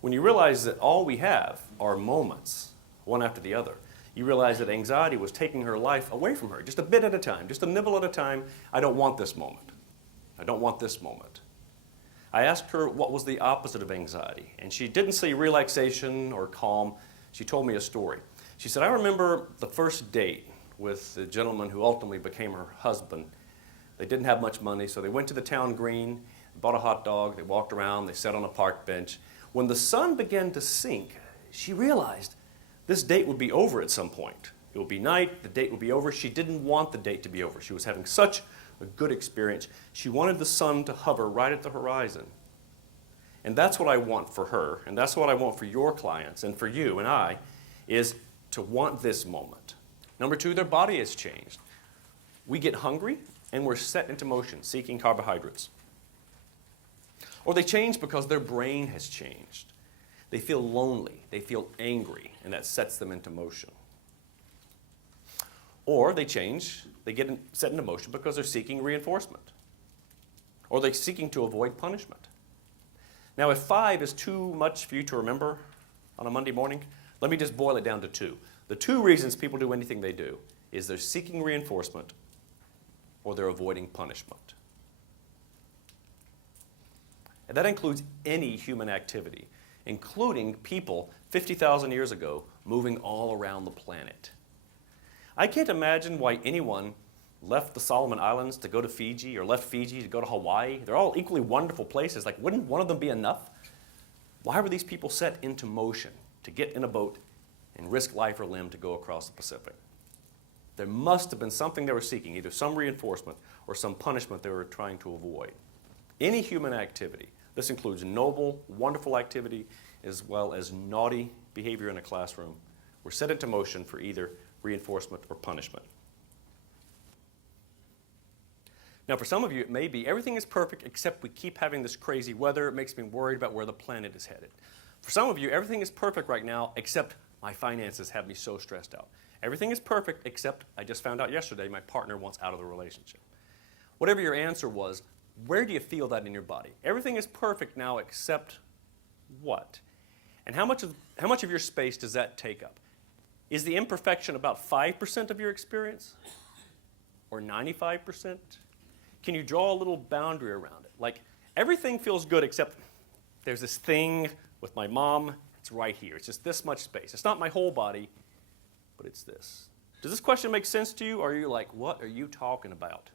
When you realize that all we have are moments, one after the other, you realize that anxiety was taking her life away from her, just a bit at a time, just a nibble at a time. I don't want this moment. I don't want this moment. I asked her what was the opposite of anxiety, and she didn't say relaxation or calm. She told me a story. She said, I remember the first date with the gentleman who ultimately became her husband. They didn't have much money, so they went to the town green, bought a hot dog, they walked around, they sat on a park bench. When the sun began to sink, she realized this date would be over at some point. It would be night, the date would be over. She didn't want the date to be over. She was having such a good experience. She wanted the sun to hover right at the horizon. And that's what I want for her, and that's what I want for your clients and for you and I, is to want this moment. Number two, their body has changed. We get hungry and we're set into motion, seeking carbohydrates. Or they change because their brain has changed. They feel lonely, they feel angry, and that sets them into motion. Or they change, they get set into motion because they're seeking reinforcement. Or they're seeking to avoid punishment. Now, if 5 is too much for you to remember on a Monday morning, let me just boil it down to 2. The 2 reasons people do anything they do is they're seeking reinforcement or they're avoiding punishment. And that includes any human activity, including people 50,000 years ago moving all around the planet. I can't imagine why anyone left the Solomon Islands to go to Fiji or left Fiji to go to Hawaii. They're all equally wonderful places. Like, wouldn't one of them be enough? Why were these people set into motion to get in a boat and risk life or limb to go across the Pacific? There must have been something they were seeking, either some reinforcement or some punishment they were trying to avoid. Any human activity, this includes noble, wonderful activity, as well as naughty behavior in a classroom, were set into motion for either reinforcement or punishment. Now, for some of you, it may be everything is perfect except we keep having this crazy weather. It makes me worried about where the planet is headed. For some of you, everything is perfect right now except my finances have me so stressed out. Everything is perfect except I just found out yesterday my partner wants out of the relationship. Whatever your answer was, where do you feel that in your body? Everything is perfect now except what? And how much of your space does that take up? Is the imperfection about 5% of your experience? Or 95%? Can you draw a little boundary around it? Like, everything feels good except there's this thing with my mom. It's right here. It's just this much space. It's not my whole body, but it's this. Does this question make sense to you? Or are you like, what are you talking about?